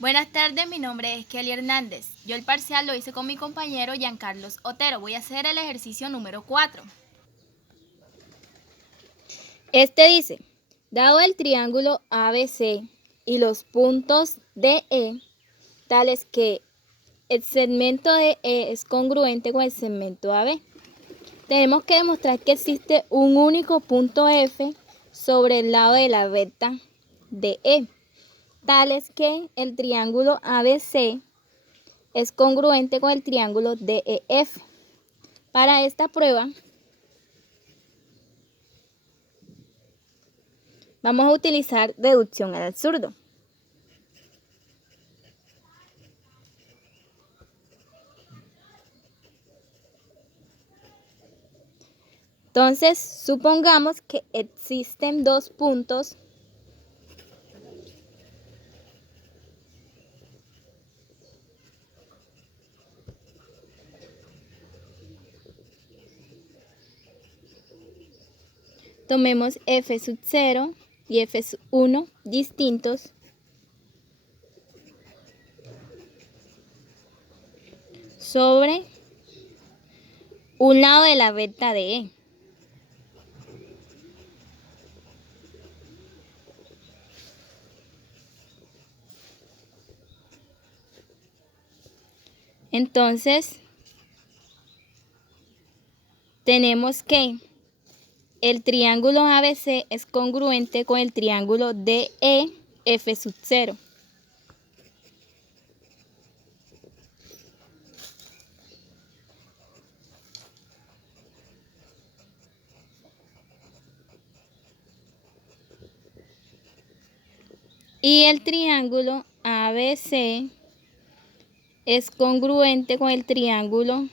Buenas tardes, mi nombre es Kelly Hernández. Yo el parcial lo hice con mi compañero Giancarlos Otero. Voy a hacer el ejercicio número 4. Este dice, dado el triángulo ABC y los puntos DE, tales que el segmento DE es congruente con el segmento AB, tenemos que demostrar que existe un único punto F sobre el lado de la recta DE, tales que el triángulo ABC es congruente con el triángulo DEF. Para esta prueba, vamos a utilizar deducción al absurdo. Entonces, supongamos que existen dos puntos tomemos f0 y f1 distintos sobre un lado de la recta de E. Entonces, tenemos que el triángulo ABC es congruente con el triángulo DEF0. Y el triángulo ABC es congruente con el triángulo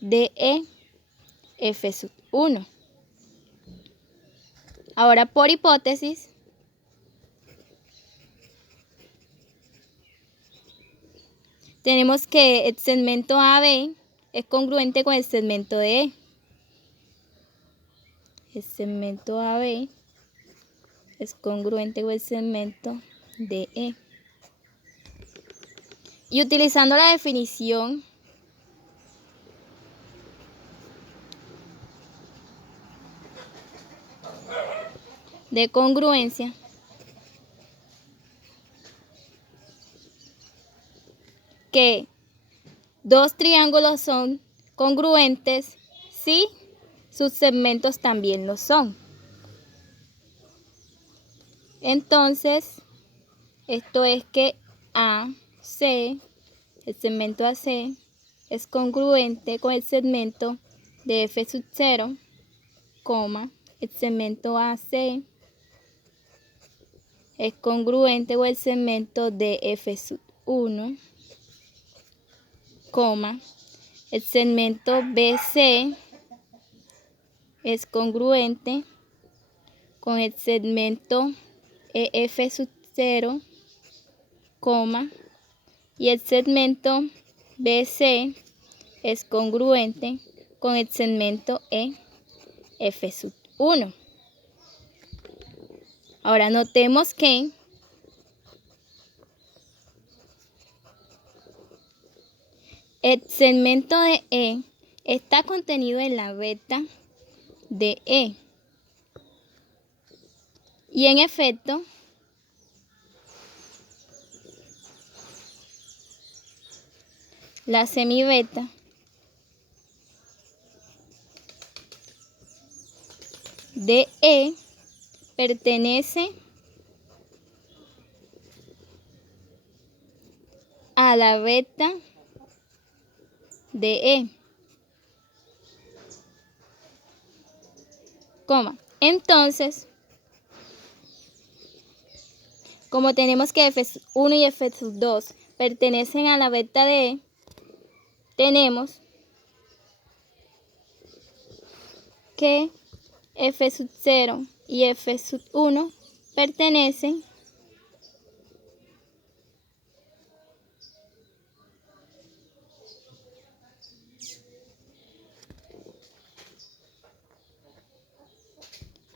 DEF1. Ahora, por hipótesis, tenemos que el segmento AB es congruente con el segmento DE. El segmento AB es congruente con el segmento DE. Y utilizando la definición de congruencia, que dos triángulos son congruentes si sus segmentos también lo son. Entonces, esto es que AC, el segmento AC, es congruente con el segmento de F0, el segmento AC es congruente con el segmento de F1, el segmento BC es congruente con el segmento EF0, y el segmento BC es congruente con el segmento EF1. Ahora notemos que el segmento de E está contenido en la recta de E. Y en efecto, la semirecta de E pertenece a la recta de E, entonces, como tenemos que F1 y F2 pertenecen a la recta de E, tenemos que F0 y F1 pertenecen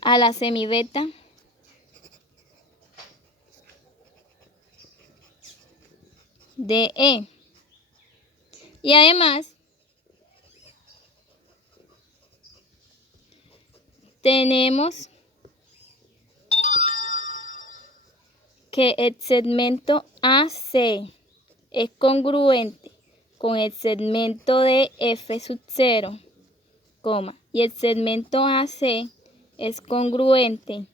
a la semirecta DE. Y además tenemos que el segmento AC es congruente con el segmento de F0, y el segmento AC es congruente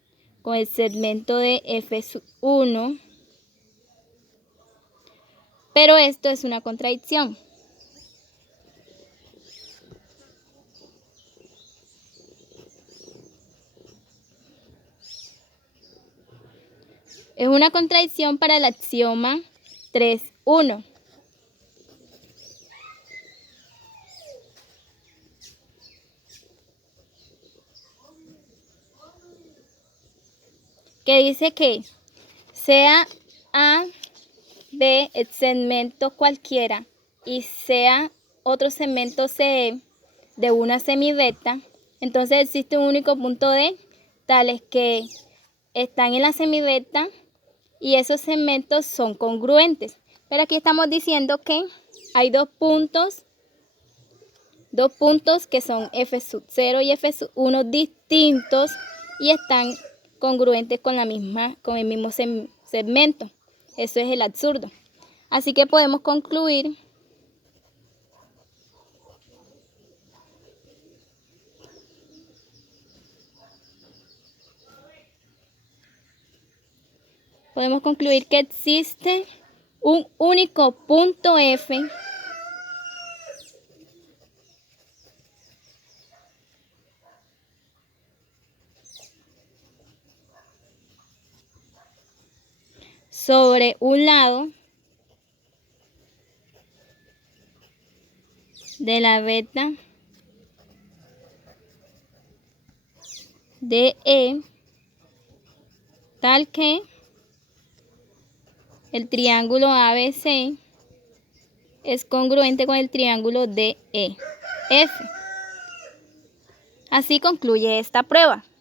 con el segmento de F1, pero esto es una contradicción. Es una contradicción para el axioma 3.1. Que dice que sea A, B el segmento cualquiera y sea otro segmento CE de una semivecta, entonces existe un único punto D, tales que están en la semivecta y esos segmentos son congruentes. Pero aquí estamos diciendo que hay dos puntos que son F0 y F1 distintos y están congruentes con el mismo segmento. Eso es el absurdo. Así que podemos concluir que existe un único punto F sobre un lado de la vecta DE, tal que el triángulo ABC es congruente con el triángulo DEF. Así concluye esta prueba.